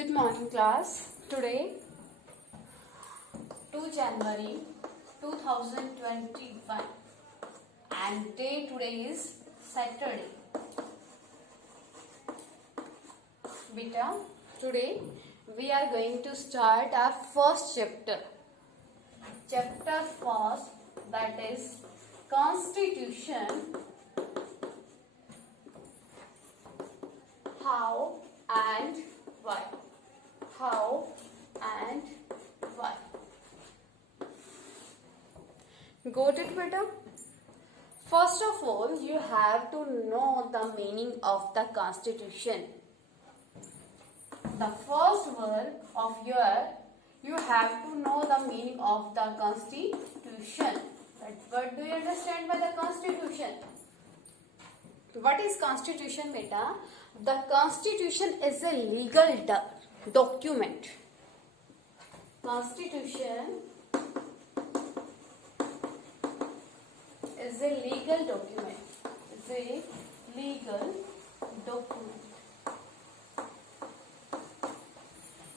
Good morning class. Today 2 January 2021 and day today is Saturday. Beta, today we are going to start our first chapter. Chapter first, that is Constitution. How and why. How and why. Got it, beta? First of all, you have to know the meaning of the Constitution. The first word of you have to know the meaning of the Constitution. What do you understand by the Constitution? What is Constitution, beta? The Constitution is a legal document. Constitution is a legal document. It's a legal document.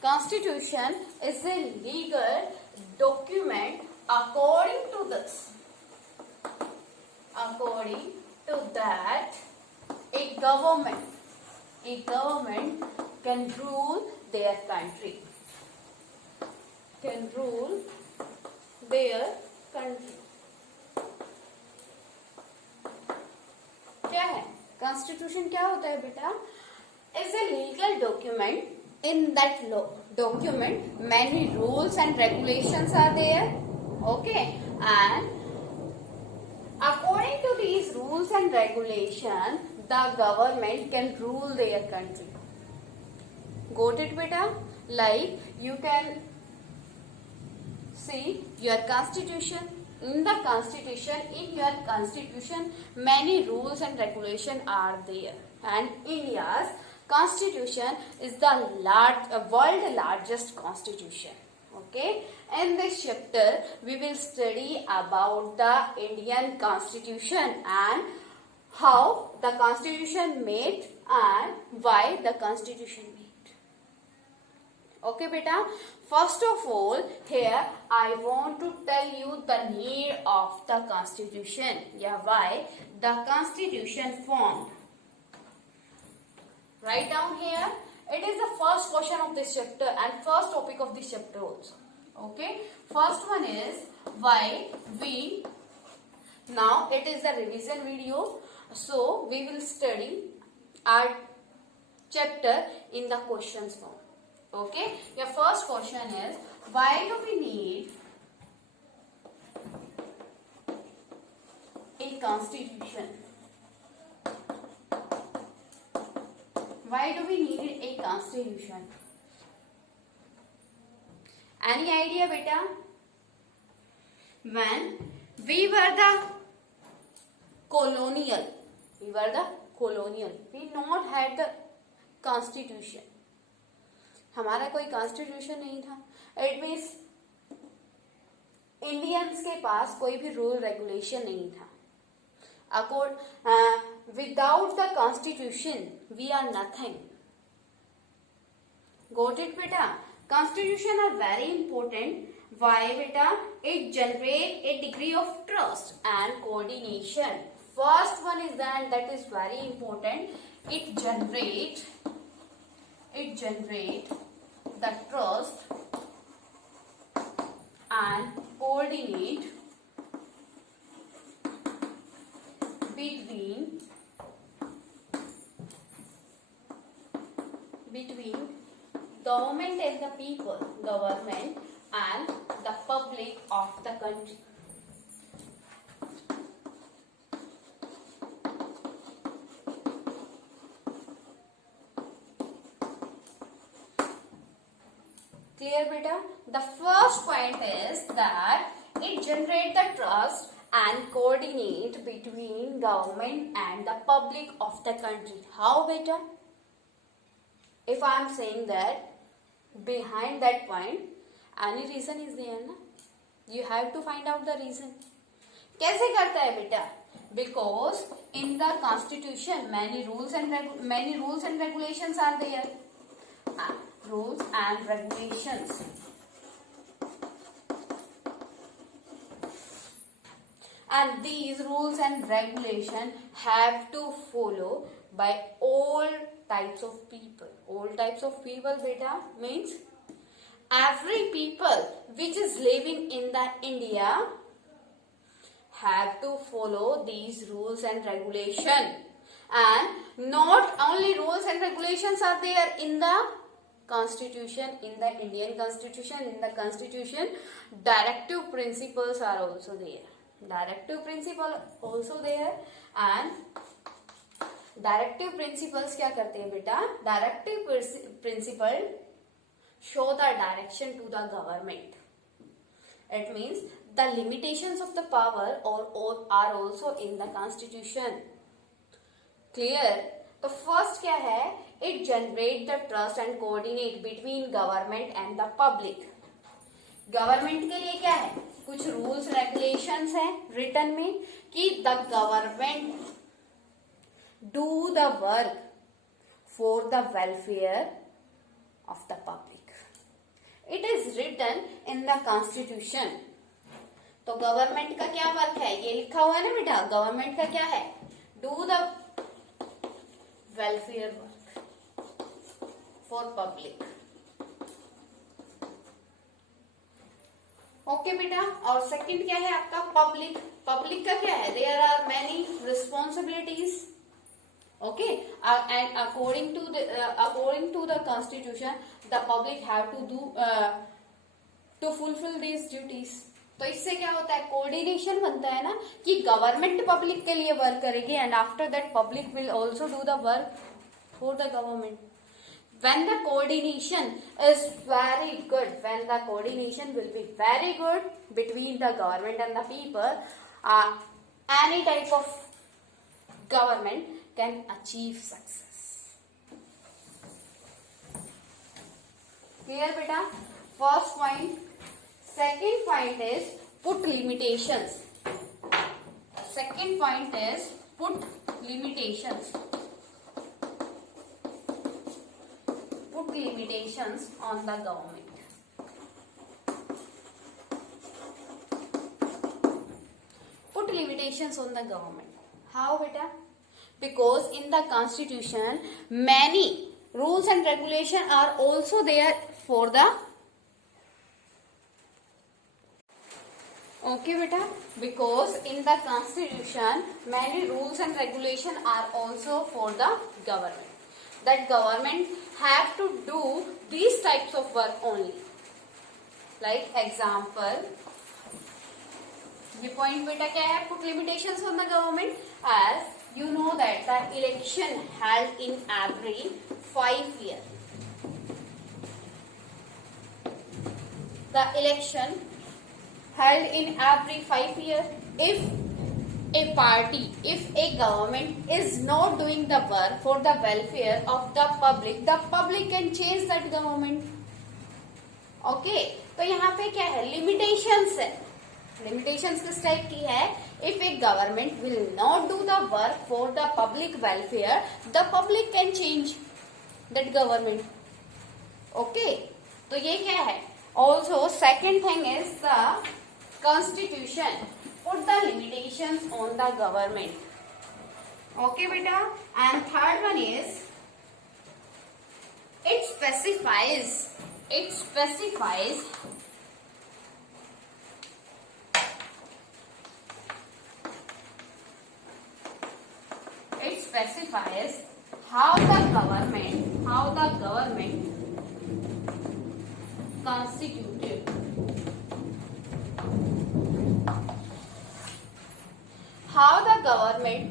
Constitution is a legal document according to this. According to that, a government can rule their country. Can rule their country. क्या है constitution? क्या होता है बेटा? Is a legal document. In that document, many rules and regulations are there. Okay, and according to these rules and regulations, the government can rule their country. Got it, beta? Like you can see your constitution. In your constitution, many rules and regulations are there. And India's Constitution is the world largest constitution. Okay. In this chapter, we will study about the Indian Constitution and how the Constitution made and why the Constitution made. Okay, beta. First of all, here I want to tell you the need of the Constitution. Yeah, why the Constitution formed. Write down here. It is the first question of this chapter and first topic of this chapter also. Okay. First one is why we. Now it is a revision video. So we will study our chapter in the questions form. Okay. Your first question is why do we need a constitution? Why do we need a constitution? Any idea, beta? When we were the colonial, we not had the constitution. हमारा कोई constitution नहीं था. It means Indians के पास कोई भी rule regulation नहीं था. Without the constitution, we are nothing. Got it, beta? Constitution are very important. Why, beta? It generates a degree of trust and coordination. First one is that is very important. It generates the trust and coordinate between government and the people, government and the public of the country. Clear, beta? The first point is that it generates the trust and coordinate between government and the public of the country. How, beta? If I am saying that behind that point, any reason is there, na? You have to find out the reason. कैसे करता है बेटा? Because in the constitution many rules and regulations are there. rules and regulations. And these rules and regulations have to follow by all types of people. All types of people, beta, means every people which is living in the India have to follow these rules and regulation. And not only rules and regulations are there in the constitution, in the Indian constitution, in the constitution, directive principles are also there. Directive principle also there. And directive principles क्या करते हैं बेटा? Directive principle show the direction to the government. It means the limitations of the power are also in the constitution. Clear? The first क्या है? It generate the trust and coordinate between government and the public. Government के लिए क्या है? कुछ rules regulations हैं written में कि the government do the work for the welfare of the public. It is written in the constitution. तो government का क्या वर्क है? ये लिखा हुआ है ना बेटा. गवर्नमेंट का क्या है? Do the welfare work for public. Okay बेटा. और सेकंड क्या है आपका? पब्लिक. पब्लिक का क्या है? There are many responsibilities. Okay. And according to the constitution the public have to do to fulfil these duties. तो इससे क्या होता है? कोऑर्डिनेशन बनता है ना कि गवर्नमेंट पब्लिक के लिए वर्क करेगी and after that public will also do the work for the government. When the coordination is very good, when the coordination will be very good between the government and the people, any type of government can achieve success. Clear beta? First point. Second point is put limitations. Second point is put limitations. Limitations on the government. Put limitations on the government. How beta? Because in the constitution many rules and regulations are also there for the. Okay beta? Because in the constitution many rules and regulations are also for the government. That government have to do these types of work only. Like example, the point beta क्या है? Put limitations on the government. As you know that the election held in every 5 years. The election held in every 5 years. If a party, if a government is not doing the work for the welfare of the public can change that government. Okay, तो यहाँ पे क्या है? Limitations है. Limitations किस type की है? If a government will not do the work for the public welfare, the public can change that government. Okay, तो ये क्या है? Also, second thing is the constitution. Put the limitations on the government. Okay beta. And third one is it specifies how the government constituted. How the government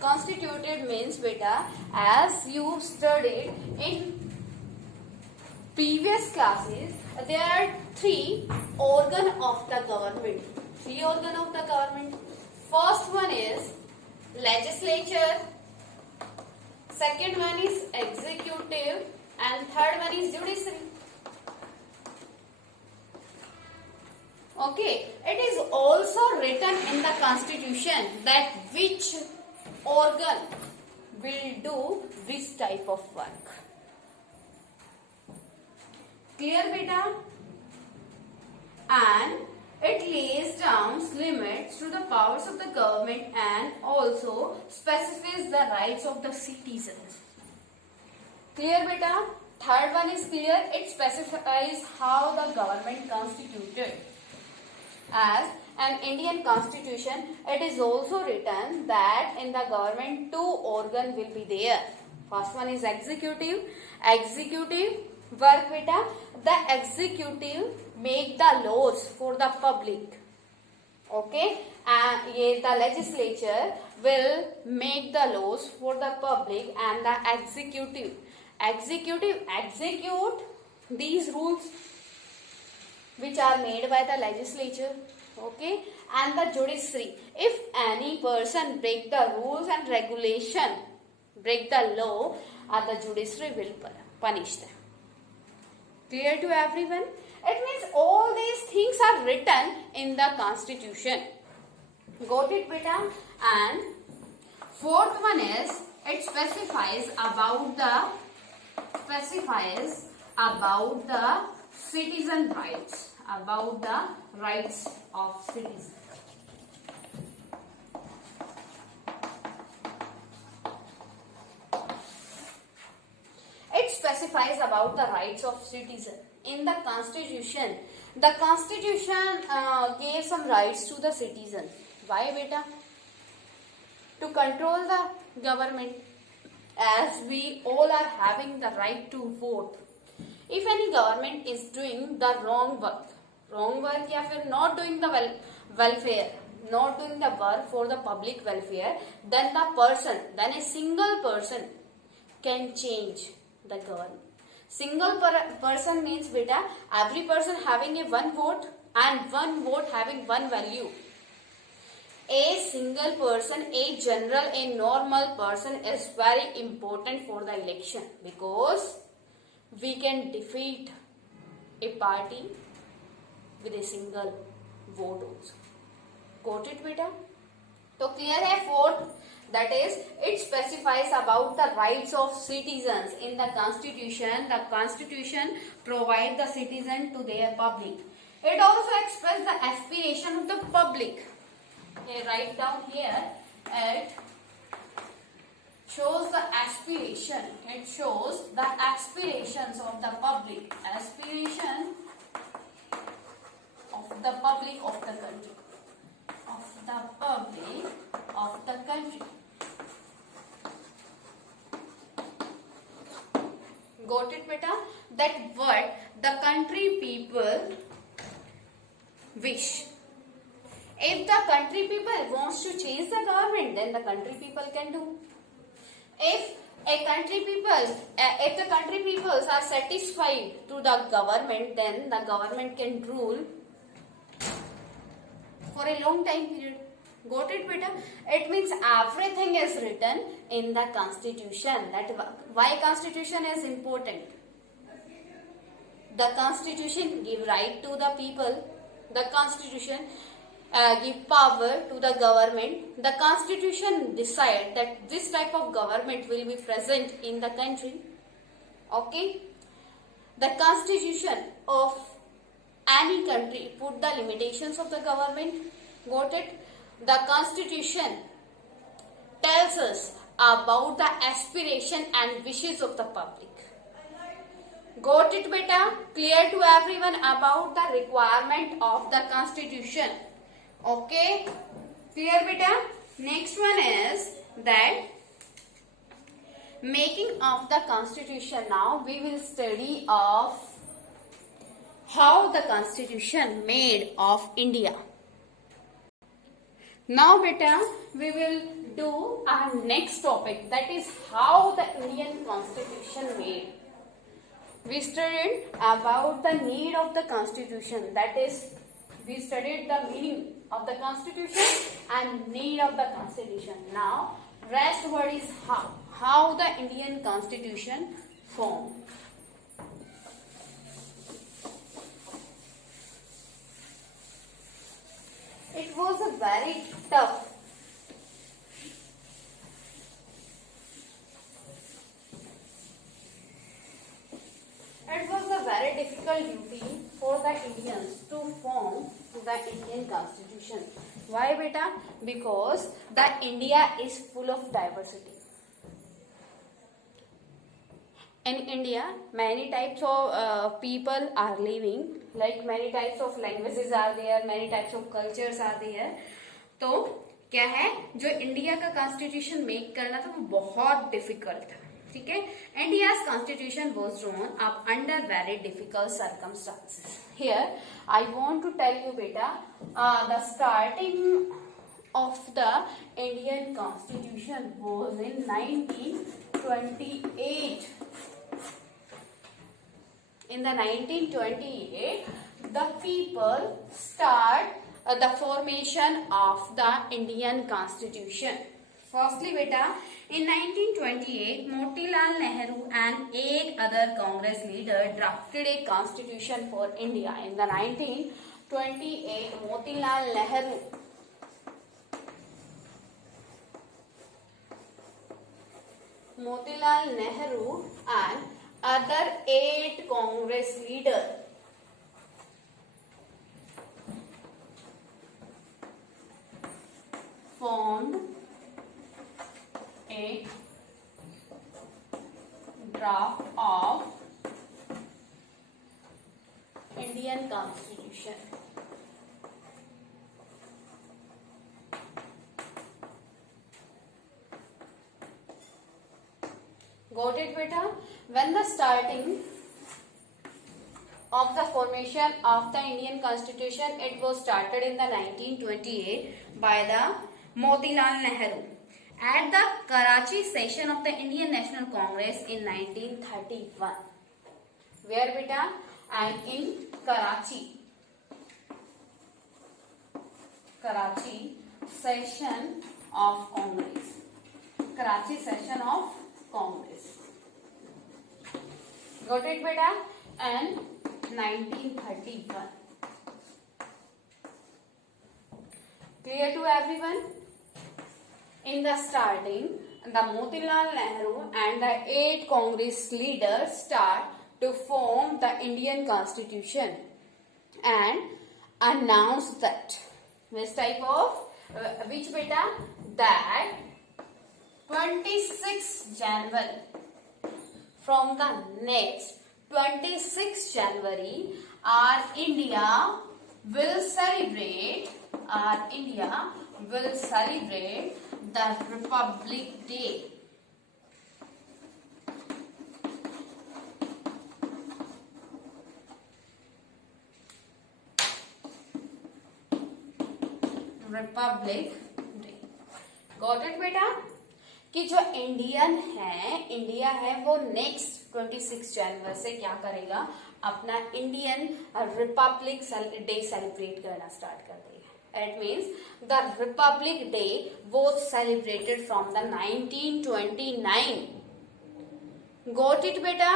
constituted means beta, as you studied in previous classes, there are 3 organs of the government. 3 organs of the government. First one is legislature, second one is executive, and third one is judiciary. Okay, it is also written in the constitution that which organ will do this type of work. Clear beta? And it lays down limits to the powers of the government and also specifies the rights of the citizens. Clear beta? Third one is clear. It specifies how the government constituted. As an Indian constitution, it is also written that in the government 2 organ will be there. First one is executive. Executive work beta. The executive make the laws for the public. Okay, and the legislature will make the laws for the public, and the executive execute these rules which are made by the legislature. Okay, and the judiciary, if any person break the rules and regulation, break the law, the judiciary will punish them. Clear to everyone? It means all these things are written in the constitution. Got it beta? And fourth one is it specifies about the citizen rights, about the rights of citizens. It specifies about the rights of citizens. In the constitution gave some rights to the citizens. Why beta? To control the government, as we all are having the right to vote. If any government is doing the wrong work या फिर not doing the welfare, not doing the work for the public welfare, then a single person can change the government. Single person means beta, every person having a one vote and one vote having one value. A single person, a general, a normal person is very important for the election, because we can defeat a party with a single vote also. Got it beta? So clear hai fourth, that is it specifies about the rights of citizens. In the constitution provides the citizen to their public. It also expresses the aspiration of the public. Okay, write down here, it shows the aspiration. It shows the aspirations of the public. Aspiration of the public of the country. Of the public of the country. Got it beta? That what the country people wish. If the country people wants to change the government, then the country people can do. If the country peoples are satisfied to the government, then the government can rule for a long time period. Got it beta? It means everything is written in the constitution. That why constitution is important. The constitution give right to the people. The constitution give power to the government. The constitution decide that this type of government will be present in the country. Okay. The constitution of any country put the limitations of the government. Got it? The constitution tells us about the aspiration and wishes of the public. Got it beta? Clear to everyone about the requirement of the constitution. Okay? Clear beta? Next one is that making of the constitution. Now we will study of how the constitution made of India. Now beta, we will do our next topic, that is how the Indian constitution made. We studied about the need of the constitution, that is we studied the meaning of the constitution and need of the constitution. Now rest word is how the Indian constitution formed. It was a very tough difficult duty for the Indians to form the Indian Constitution. Why beta? Because the India is full of diversity. In India, many types of people are living, like many types of languages are there, many types of cultures are there. तो क्या है, जो India का constitution make करना था वो बहुत difficult था, ठीक है. India's constitution was drawn up under very difficult circumstances. Here I want to tell you बेटा, the starting of the Indian Constitution was in 1928. In the 1928, the people start the formation of the Indian Constitution. Firstly, beta, in 1928, Motilal Nehru and 8 other Congress leaders drafted a constitution for India. In the 1928, Motilal Nehru and other 8 Congress leaders formed a draft of Indian Constitution. Got it, beta? When the starting of the formation of the Indian Constitution, it was started in the 1928 by the Motilal Nehru at the Karachi session of the Indian National Congress in 1931. Where, beta? And in Karachi session of Congress. Karachi session of Congress. Got it, beta? And 1931. Clear to everyone? In the starting, the Motilal Nehru and the 8 Congress leaders start to form the Indian Constitution and announce that which type of which beta, that 26 January, from the next 26 January, our India will celebrate the Republic Day. Republic Day. Got it, बेटा? कि जो India है वो next 26 जनवरी से क्या करेगा, अपना Indian Republic day celebrate करना स्टार्ट कर देगा. It means the Republic day was celebrated from the 1929. Got it बेटा?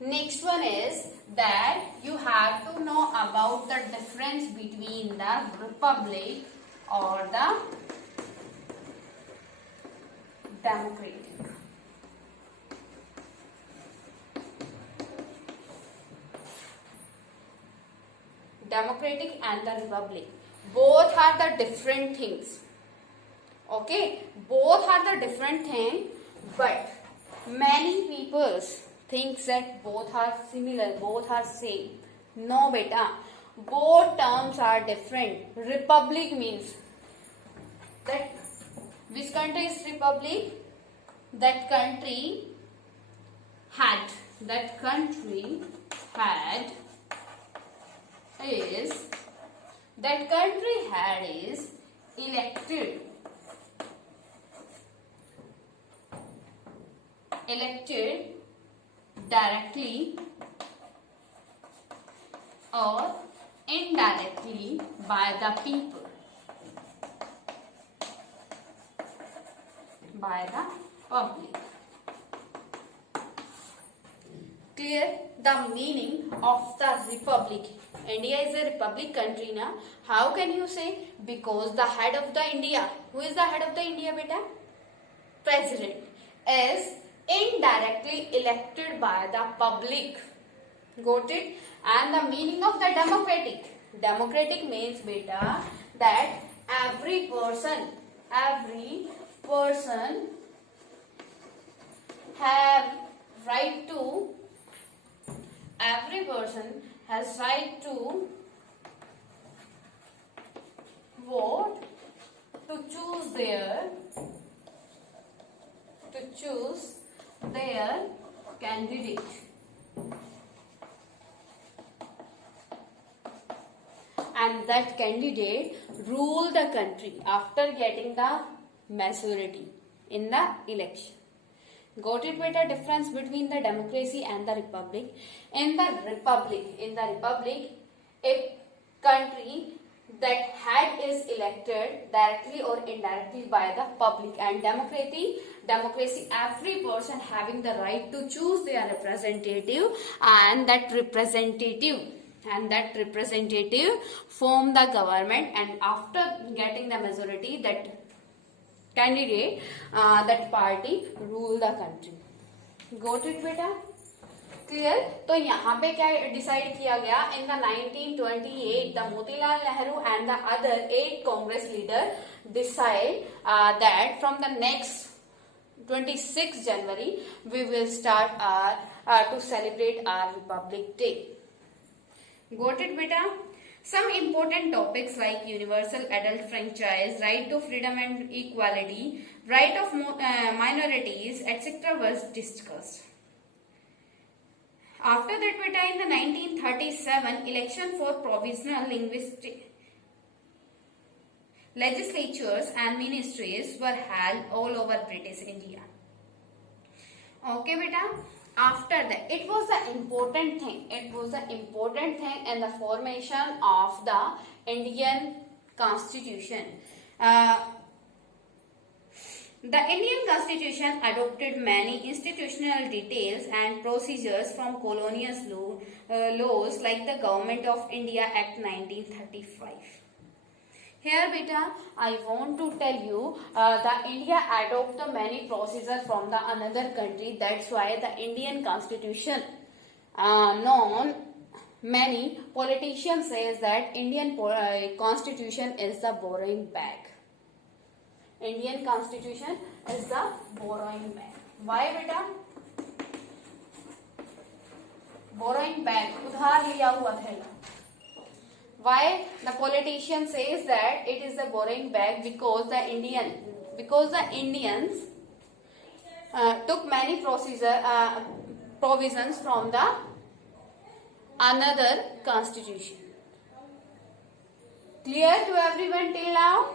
Next one is that you have to know about the difference between the republic or the democratic. Democratic and the republic, both are the different things. Okay, both are the different thing, but many people thinks that both are similar, both are same. No beta, both terms are different. Republic means that which country is republic? That country had is elected directly or indirectly by the people, by the public. Clear the meaning of the republic? India is a republic country na. How can you say? Because the head of the India, who is the head of the India beta? President, is indirectly elected by the public. Got it? And the meaning of the democratic. Democratic means beta that every person have right to every person has right to vote to choose their candidate, and that candidate rule the country after getting the majority in the election. Got it, beta? Difference between the democracy and the republic. In the republic, a country that head is elected directly or indirectly by the public, and democracy, every person having the right to choose their representative, and that representative form the government, and after getting the majority, that candidate, that party rule the country. Got it, beta? Clear? तो यहाँ पे क्या decide किया गया? In the 1928 the Motilal Nehru and the other 8 Congress leader decide that from the next 26 January we will start to celebrate our Republic Day. Got it, beta? Some important topics like universal adult franchise, right to freedom and equality, right of minorities, etc. was discussed. After that, beta, in the 1937, election for provisional linguistic legislatures and ministries were held all over British India. Okay, beta. After that, it was the important thing. It was the important thing in the formation of the Indian Constitution. The Indian Constitution adopted many institutional details and procedures from colonial laws like the Government of India Act 1935. Here, beta, I want to tell you the India adopt many procedures from the another country. That's why the Indian Constitution known. Many politicians says that Indian Constitution is the borrowing bag. Indian Constitution is the borrowing bag. Why, beta? Borrowing bag, उधार लिया हुआ थैला. Why the politician says that it is a borrowing bag? Because the Indians took many provisions from the another constitution. Clear to everyone till now?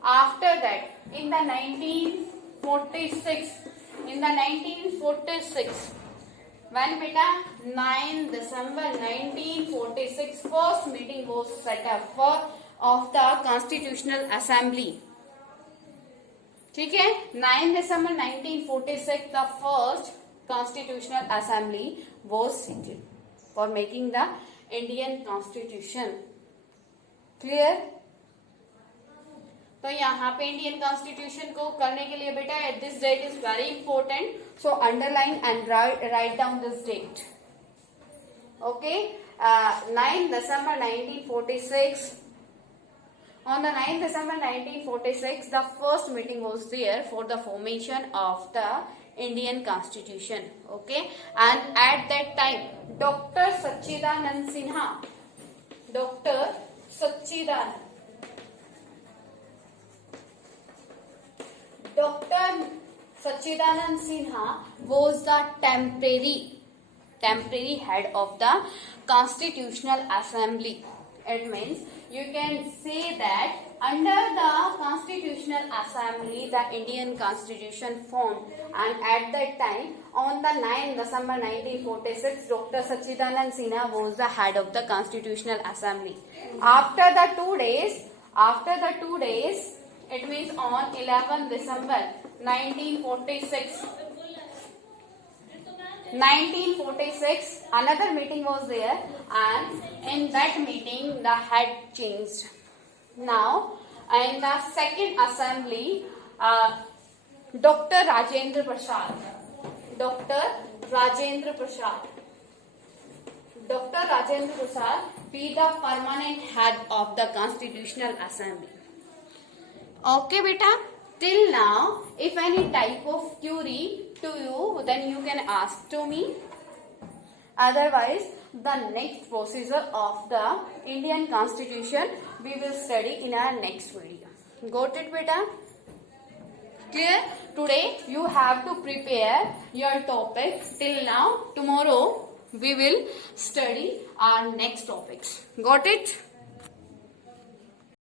After that, in the 1946, when beta 9 December 1946 first meeting was set up of the Constitutional Assembly. ठीक है? 9 December 1946 the first Constitutional Assembly was seated for making the Indian Constitution. Clear? तो यहाँ पे Indian constitution को करने के लिए बेटा this date is very important, so underline and write down this date. Okay, 9 December 1946. On the 9 December 1946, the first meeting was there for the formation of the Indian Constitution. Okay, and at that time, Dr. Sachidanand Sinha was the temporary head of the Constitutional Assembly. It means you can say that under the Constitutional Assembly, the Indian Constitution formed, and at that time, on the 9 December 1946, Dr. Sachidanand Sinha was the head of the Constitutional Assembly. After the 2 days, it means on 11 December 1946, another meeting was there, and in that meeting the head changed. Now, in the second assembly, Dr. Rajendra Prasad Dr. Rajendra Prasad be the permanent head of the Constitutional Assembly. Okay, beta. Till now, if any type of query to you, then you can ask to me. Otherwise, the next procedure of the Indian Constitution we will study in our next video. Got it, beta? Clear? Today you have to prepare your topic. Till now, tomorrow we will study our next topics. Got it?